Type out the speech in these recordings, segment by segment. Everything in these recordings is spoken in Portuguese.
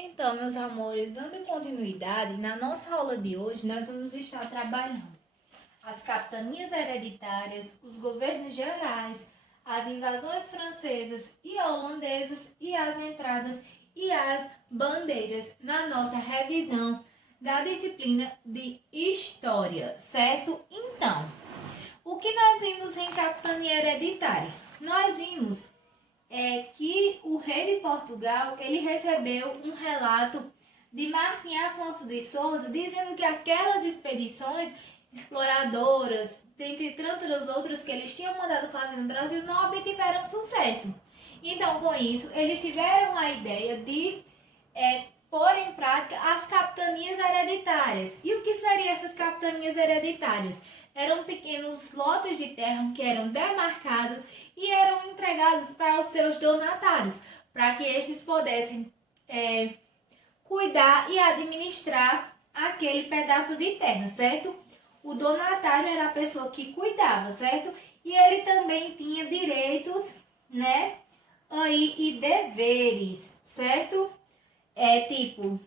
Então, meus amores, dando continuidade, na nossa aula de hoje nós vamos estar trabalhando as capitanias hereditárias, os governos gerais, as invasões francesas e holandesas e as entradas e as bandeiras na nossa revisão da disciplina de História, certo? Então, o que nós vimos em capitania hereditária? Nós vimos que o rei de Portugal ele recebeu um relato de Martim Afonso de Souza dizendo que aquelas expedições exploradoras, dentre tantas outras que eles tinham mandado fazer no Brasil, não obtiveram sucesso. Então, com isso, eles tiveram a ideia de pôr em prática as capitanias hereditárias. E o que seriam essas capitanias hereditárias? Eram pequenos lotes de terra que eram demarcados e eram entregados para os seus donatários, para que estes pudessem cuidar e administrar aquele pedaço de terra, certo? O donatário era a pessoa que cuidava, certo? E ele também tinha direitos, né? E deveres, certo? Tipo,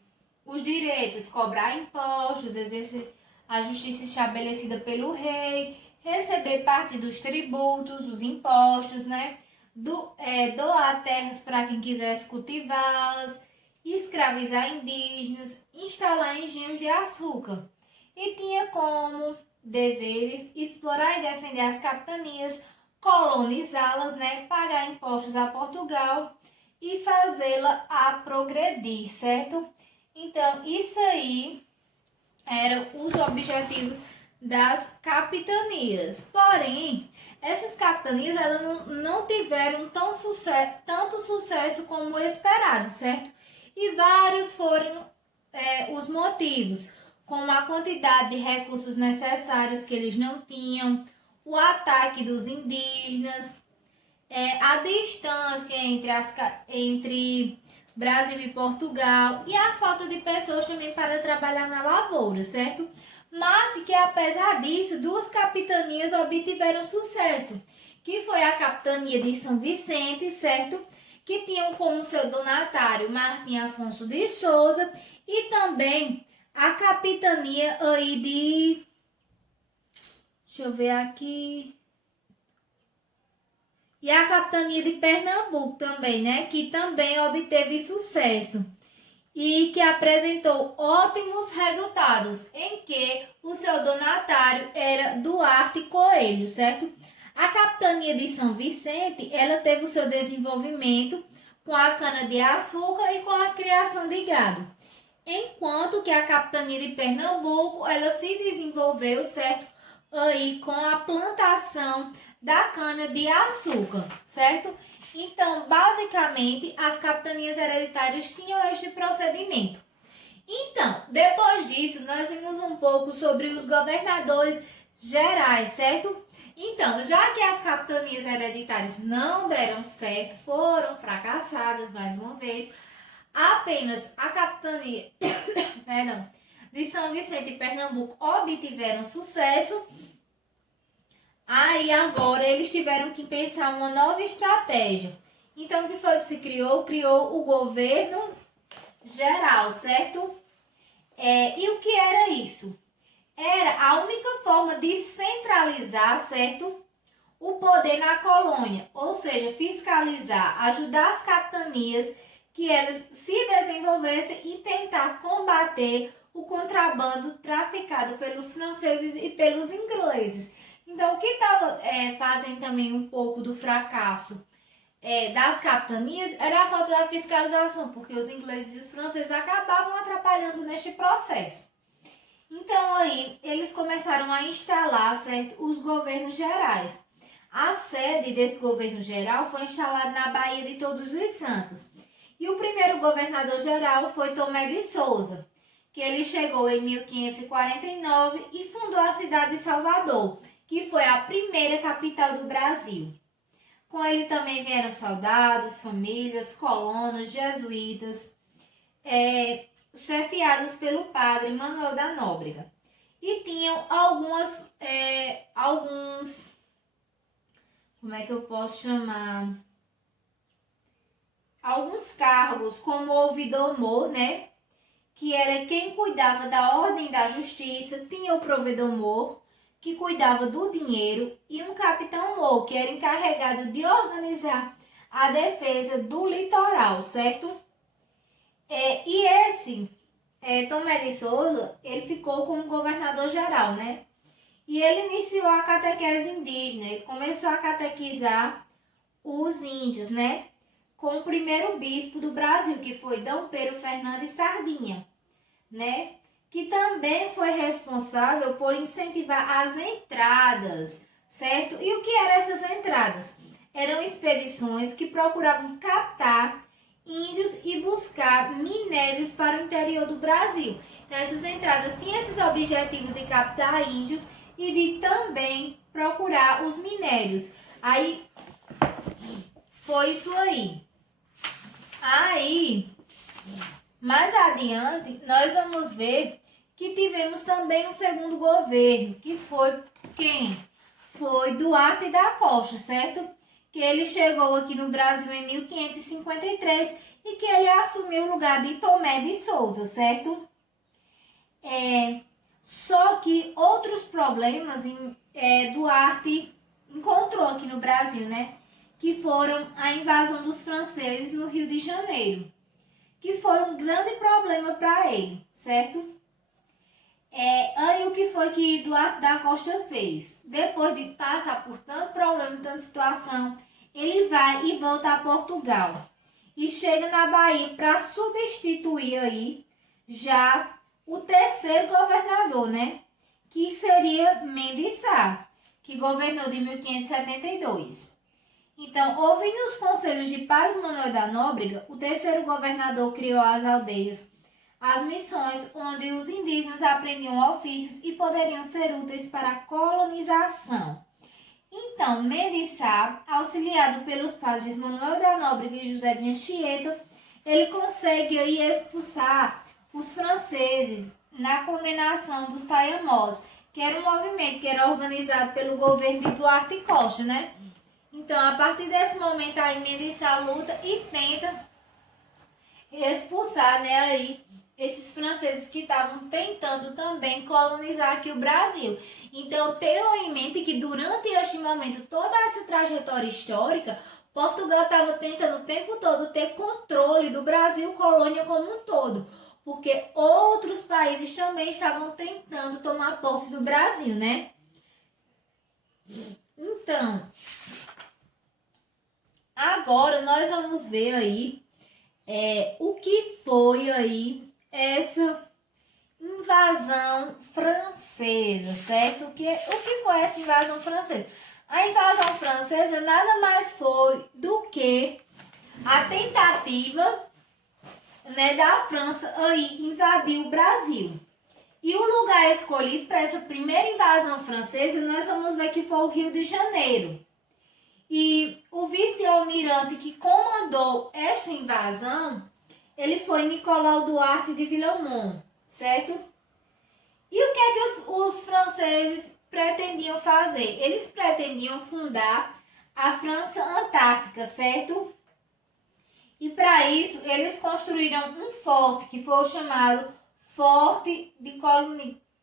os direitos, cobrar impostos, exercer a justiça estabelecida pelo rei, receber parte dos tributos, os impostos, né? Doar terras para quem quisesse cultivá-las, escravizar indígenas, instalar engenhos de açúcar. E tinha como deveres explorar e defender as capitanias, colonizá-las, né? Pagar impostos a Portugal e fazê-la a progredir, certo? Então, isso aí eram os objetivos das capitanias. Porém, essas capitanias elas não tiveram tanto sucesso como esperado, certo? E vários foram os motivos, como a quantidade de recursos necessários que eles não tinham, o ataque dos indígenas, a distância entre Brasil e Portugal e a falta de pessoas também para trabalhar na lavoura, certo? Mas que apesar disso, duas capitanias obtiveram sucesso, que foi a capitania de São Vicente, certo? Que tinham como seu donatário Martim Afonso de Souza e também a capitania aí de... Deixa eu ver aqui... E a capitania de Pernambuco também, né? Que também obteve sucesso e que apresentou ótimos resultados, em que o seu donatário era Duarte Coelho, certo? A capitania de São Vicente, ela teve o seu desenvolvimento com a cana-de-açúcar e com a criação de gado. Enquanto que a capitania de Pernambuco, ela se desenvolveu, certo? Aí com a plantação da cana-de-açúcar, certo? Então, basicamente, as capitanias hereditárias tinham este procedimento. Então, depois disso, nós vimos um pouco sobre os governadores gerais, certo? Então, já que as capitanias hereditárias não deram certo, foram fracassadas mais uma vez, apenas a capitania de São Vicente e Pernambuco obtiveram sucesso. Aí agora eles tiveram que pensar uma nova estratégia. Então, o que foi que se criou? Criou o governo geral, certo? E o que era isso? Era a única forma de centralizar, certo? O poder na colônia, ou seja, fiscalizar, ajudar as capitanias que elas se desenvolvessem e tentar combater o contrabando traficado pelos franceses e pelos ingleses. Então, o que estava fazendo também um pouco do fracasso das capitanias era a falta da fiscalização, porque os ingleses e os franceses acabavam atrapalhando neste processo. Então, aí, eles começaram a instalar, certo, os governos gerais. A sede desse governo geral foi instalada na Baía de Todos os Santos. E o primeiro governador geral foi Tomé de Souza, que ele chegou em 1549 e fundou a cidade de Salvador, que foi a primeira capital do Brasil. Com ele também vieram soldados, famílias, colonos, jesuítas, chefiados pelo padre Manuel da Nóbrega. E tinham como é que eu posso chamar? Alguns alguns cargos como ouvidor-mor, né? Que era quem cuidava da ordem da justiça, tinha o provedor-mor, que cuidava do dinheiro, e um capitão-mor, que era encarregado de organizar a defesa do litoral, certo? E esse Tomé de Souza, ele ficou como governador-geral, né? E ele iniciou a catequese indígena, ele começou a catequizar os índios, né? Com o primeiro bispo do Brasil, que foi D. Pedro Fernandes Sardinha, né? Que também foi responsável por incentivar as entradas, certo? E o que eram essas entradas? Eram expedições que procuravam captar índios e buscar minérios para o interior do Brasil. Então, essas entradas tinham esses objetivos de captar índios e de também procurar os minérios. Aí, foi isso aí. Aí, mais adiante, nós vamos ver que tivemos também um segundo governo, que foi quem? Foi Duarte da Costa, certo? Que ele chegou aqui no Brasil em 1553 e que ele assumiu o lugar de Tomé de Souza, certo? Só que outros problemas Duarte encontrou aqui no Brasil, né? Que foram a invasão dos franceses no Rio de Janeiro, que foi um grande problema para ele, certo? Aí o que foi que Duarte da Costa fez? Depois de passar por tanto problema, tanta situação, ele vai e volta a Portugal e chega na Bahia para substituir aí já o terceiro governador, né? Que seria Mendes Sá, que governou de 1572. Então, ouvindo os conselhos de Padre Manuel da Nóbrega, o terceiro governador criou as aldeias, as missões onde os indígenas aprendiam ofícios e poderiam ser úteis para a colonização. Então, Mendes Sá, auxiliado pelos padres Manuel da Nóbrega e José de Anchieta, ele consegue aí expulsar os franceses na condenação dos Taimós, que era um movimento que era organizado pelo governo de Duarte Costa, né? Então, a partir desse momento aí, Mendes Sá luta e tenta expulsar, né, aí esses franceses que estavam tentando também colonizar aqui o Brasil. Então, tenham em mente que durante este momento, toda essa trajetória histórica, Portugal estava tentando o tempo todo ter controle do Brasil, colônia como um todo, porque outros países também estavam tentando tomar posse do Brasil, né? Então, agora nós vamos ver aí o que foi aí essa invasão francesa, certo? O que foi essa invasão francesa? A invasão francesa nada mais foi do que a tentativa, né, da França aí invadir o Brasil. E o lugar escolhido para essa primeira invasão francesa, nós vamos ver que foi o Rio de Janeiro. E o vice-almirante que comandou esta invasão, ele foi Nicolau Duarte de Villemont, certo? E o que é que os franceses pretendiam fazer? Eles pretendiam fundar a França Antártica, certo? E para isso, eles construíram um forte, que foi o chamado Forte de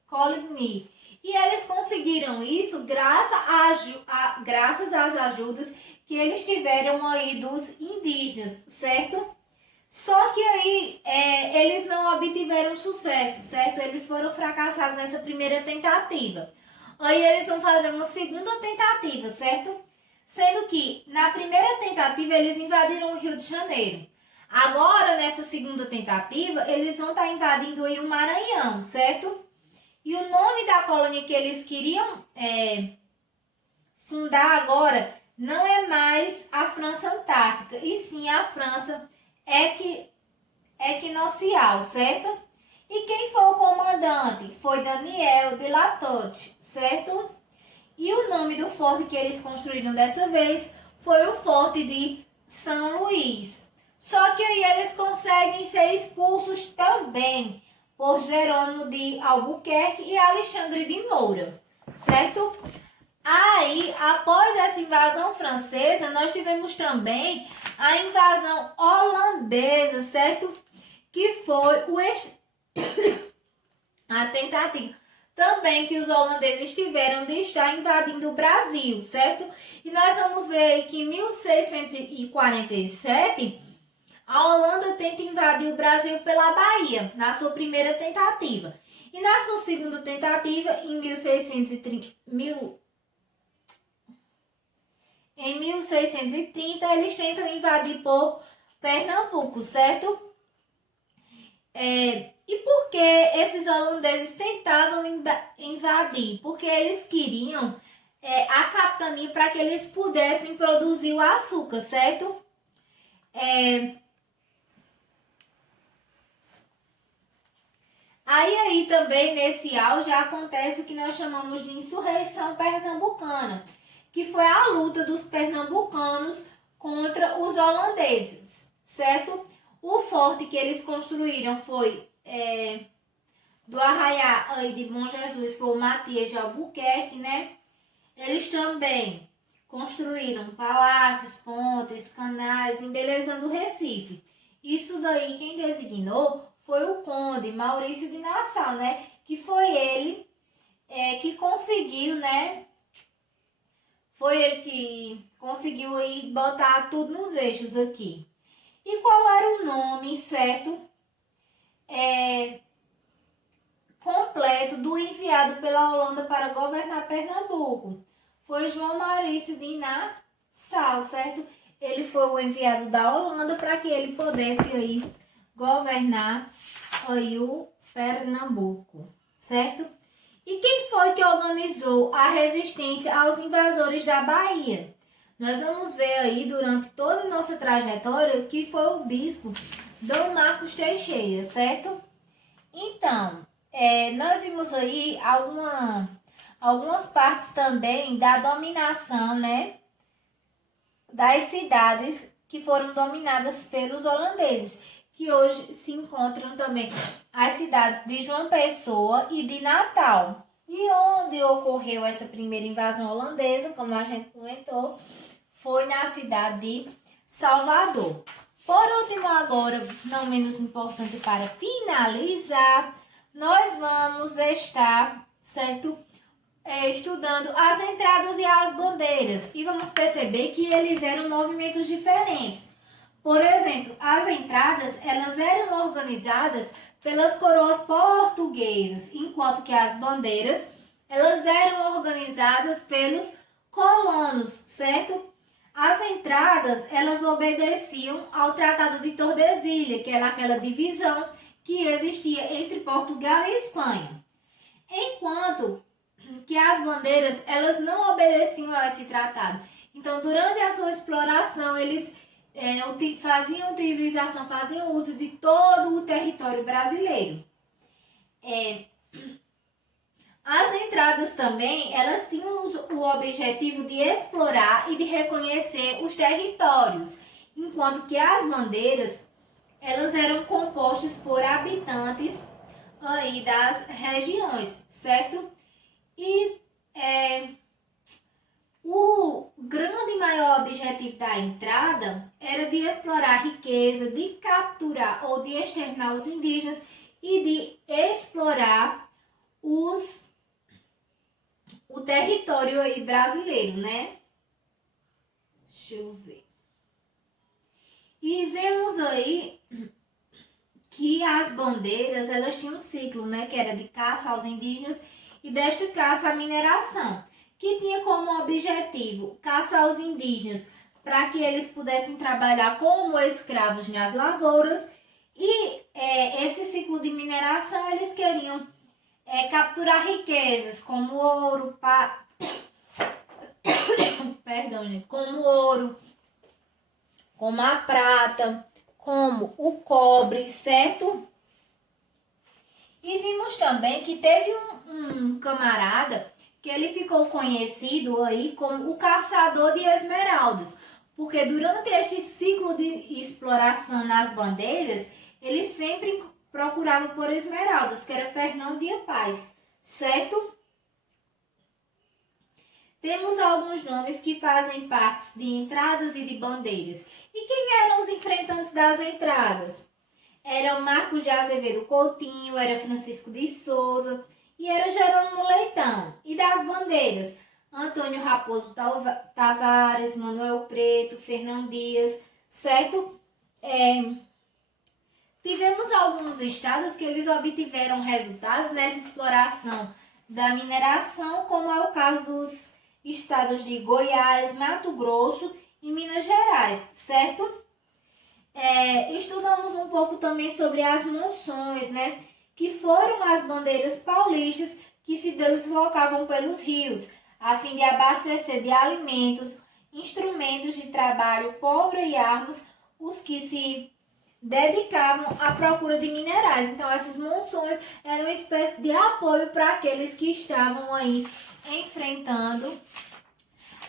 Coligny. E eles conseguiram isso graças às ajudas que eles tiveram aí dos indígenas, certo? Só que aí eles não obtiveram sucesso, certo? Eles foram fracassados nessa primeira tentativa. Aí eles vão fazer uma segunda tentativa, certo? Sendo que na primeira tentativa eles invadiram o Rio de Janeiro. Agora, nessa segunda tentativa, eles vão estar invadindo aí o Maranhão, certo? E o nome da colônia que eles queriam fundar agora não é mais a França Antártica, e sim a França Equinocial, certo? E quem foi o comandante? Foi Daniel de La Tote, certo? E o nome do forte que eles construíram dessa vez foi o Forte de São Luís. Só que aí eles conseguem ser expulsos também por Jerônimo de Albuquerque e Alexandre de Moura, certo? Aí, após essa invasão francesa, nós tivemos também a invasão holandesa, certo? Que foi a tentativa também que os holandeses tiveram de estar invadindo o Brasil, certo? E nós vamos ver aí que em 1647, a Holanda tenta invadir o Brasil pela Bahia, na sua primeira tentativa. E na sua segunda tentativa, em 1630, eles tentam invadir por Pernambuco, certo? E por que esses holandeses tentavam invadir? Porque eles queriam a capitania para que eles pudessem produzir o açúcar, certo? Aí também nesse auge acontece o que nós chamamos de insurreição pernambucana, que foi a luta dos pernambucanos contra os holandeses, certo? O forte que eles construíram foi do Arraiá aí de Bom Jesus, foi o Matias de Albuquerque, né? Eles também construíram palácios, pontes, canais, embelezando o Recife. Isso daí quem designou foi o conde Maurício de Nassau, né? Que foi ele que conseguiu, né? Foi ele que conseguiu aí botar tudo nos eixos aqui. E qual era o nome, certo? Completo do enviado pela Holanda para governar Pernambuco. Foi João Maurício de Nassau, certo? Ele foi o enviado da Holanda para que ele pudesse aí governar aí o Pernambuco, certo? E quem foi que organizou a resistência aos invasores da Bahia? Nós vamos ver aí durante toda a nossa trajetória que foi o bispo Dom Marcos Teixeira, certo? Então, nós vimos aí algumas partes também da dominação, né, das cidades que foram dominadas pelos holandeses, que hoje se encontram também as cidades de João Pessoa e de Natal. E onde ocorreu essa primeira invasão holandesa, como a gente comentou, foi na cidade de Salvador. Por último, agora, não menos importante para finalizar, nós vamos estar, certo, estudando as entradas e as bandeiras. E vamos perceber que eles eram movimentos diferentes. Por exemplo, as entradas, elas eram organizadas pelas coroas portuguesas, enquanto que as bandeiras, elas eram organizadas pelos colonos, certo? As entradas, elas obedeciam ao Tratado de Tordesilhas, que era aquela divisão que existia entre Portugal e Espanha. Enquanto que as bandeiras, elas não obedeciam a esse tratado. Então, durante a sua exploração, eles faziam uso de todo o território brasileiro. As entradas também, elas tinham o objetivo de explorar e de reconhecer os territórios, enquanto que as bandeiras, elas eram compostas por habitantes aí das regiões, certo? E o grande e maior objetivo da entrada era de explorar a riqueza, de capturar ou de exterminar os indígenas e de explorar o território aí brasileiro, né? Deixa eu ver. E vemos aí que as bandeiras, elas tinham um ciclo, né? Que era de caça aos indígenas e desta caça à mineração, que tinha como objetivo caçar os indígenas para que eles pudessem trabalhar como escravos nas lavouras e esse ciclo de mineração eles queriam capturar riquezas como ouro, como ouro, como a prata, como o cobre, certo? E vimos também que teve um camarada que ele ficou conhecido aí como o caçador de esmeraldas, porque durante este ciclo de exploração nas bandeiras, ele sempre procurava por esmeraldas, que era Fernão de Paz, certo? temos alguns nomes que fazem parte de entradas e de bandeiras. E quem eram os enfrentantes das entradas? Era Marcos de Azevedo Coutinho, era Francisco de Souza e era Jerônimo Leitão. E das bandeiras? Antônio Raposo Tavares, Manuel Preto, Fernão Dias, certo? Tivemos alguns estados que eles obtiveram resultados nessa exploração da mineração, como é o caso dos estados de Goiás, Mato Grosso e Minas Gerais, certo? Estudamos um pouco também sobre as monções, né? Que foram as bandeiras paulistas que se deslocavam pelos rios, a fim de abastecer de alimentos, instrumentos de trabalho, pólvora e armas, os que se dedicavam à procura de minerais. Então, essas monções eram uma espécie de apoio para aqueles que estavam aí enfrentando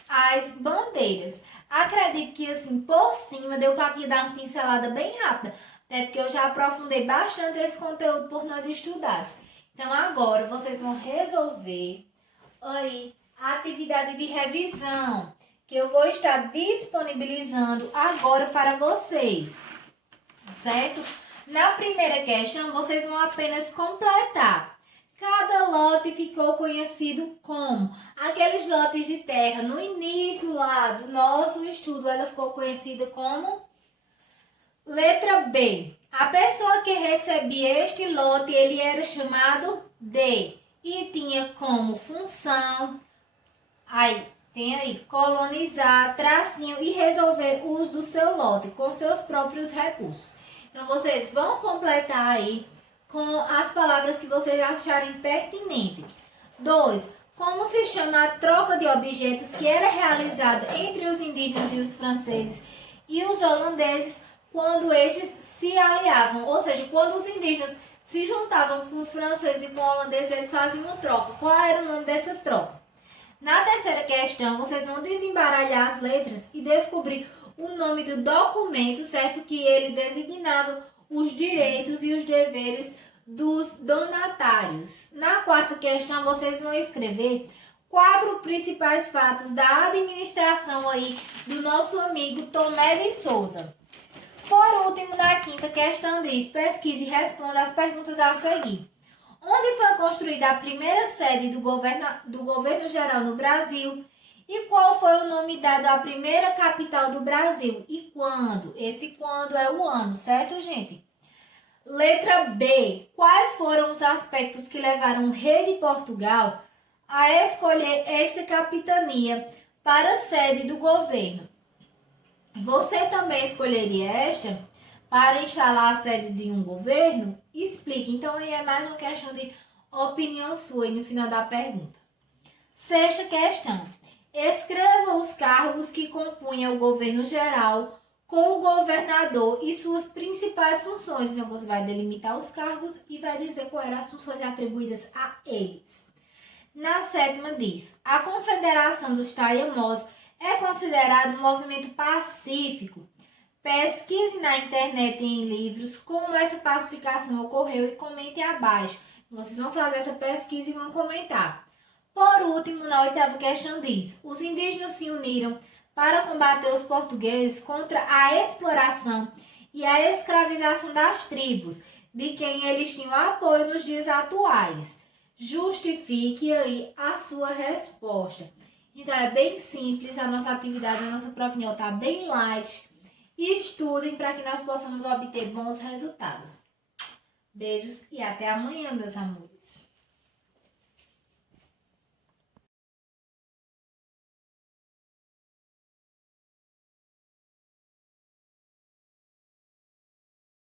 as bandeiras. Acredito que, assim, por cima, deu para te dar uma pincelada bem rápida, até porque eu já aprofundei bastante esse conteúdo por nós estudados. Então, agora, vocês vão resolver aí a atividade de revisão, que eu vou estar disponibilizando agora para vocês, certo? Na primeira questão, vocês vão apenas completar. Cada lote ficou conhecido como aqueles lotes de terra. No início lá do nosso estudo, ela ficou conhecida como letra B. A pessoa que recebia este lote, ele era chamado de e tinha como função, tem aí, colonizar, tracinho e resolver o uso do seu lote com seus próprios recursos. Então, vocês vão completar aí com as palavras que vocês acharem pertinentes. 2. Como se chama a troca de objetos que era realizada entre os indígenas e os franceses e os holandeses quando estes se aliavam? Ou seja, quando os indígenas se juntavam com os franceses e com os holandeses, eles faziam uma troca. Qual era o nome dessa troca? Na terceira questão, vocês vão desembaralhar as letras e descobrir o nome do documento, certo? Que ele designava os direitos e os deveres dos donatários. Na quarta questão, vocês vão escrever 4 principais fatos da administração aí do nosso amigo Tomé de Souza. Por último, na quinta questão diz, pesquise e responda as perguntas a seguir. Onde foi construída a primeira sede do governo geral no Brasil? E qual foi o nome dado à primeira capital do Brasil? E quando? Esse quando é o ano, certo, gente? Letra B. Quais foram os aspectos que levaram o rei de Portugal a escolher esta capitania para a sede do governo? Você também escolheria esta para instalar a sede de um governo? Explique. Então, aí é mais uma questão de opinião sua aí no final da pergunta. Sexta questão. Escreva os cargos que compunham o governo geral com o governador e suas principais funções. Então, você vai delimitar os cargos e vai dizer quais eram as funções atribuídas a eles. Na sétima diz, a Confederação dos Taíamós é considerado um movimento pacífico. Pesquise na internet e em livros como essa pacificação ocorreu e comente abaixo. Vocês vão fazer essa pesquisa e vão comentar. Por último, na oitava questão diz, os indígenas se uniram para combater os portugueses contra a exploração e a escravização das tribos, de quem eles tinham apoio nos dias atuais. Justifique aí a sua resposta. Então, é bem simples a nossa atividade, a nossa provinha está bem light. E estudem para que nós possamos obter bons resultados. Beijos e até amanhã, meus amores.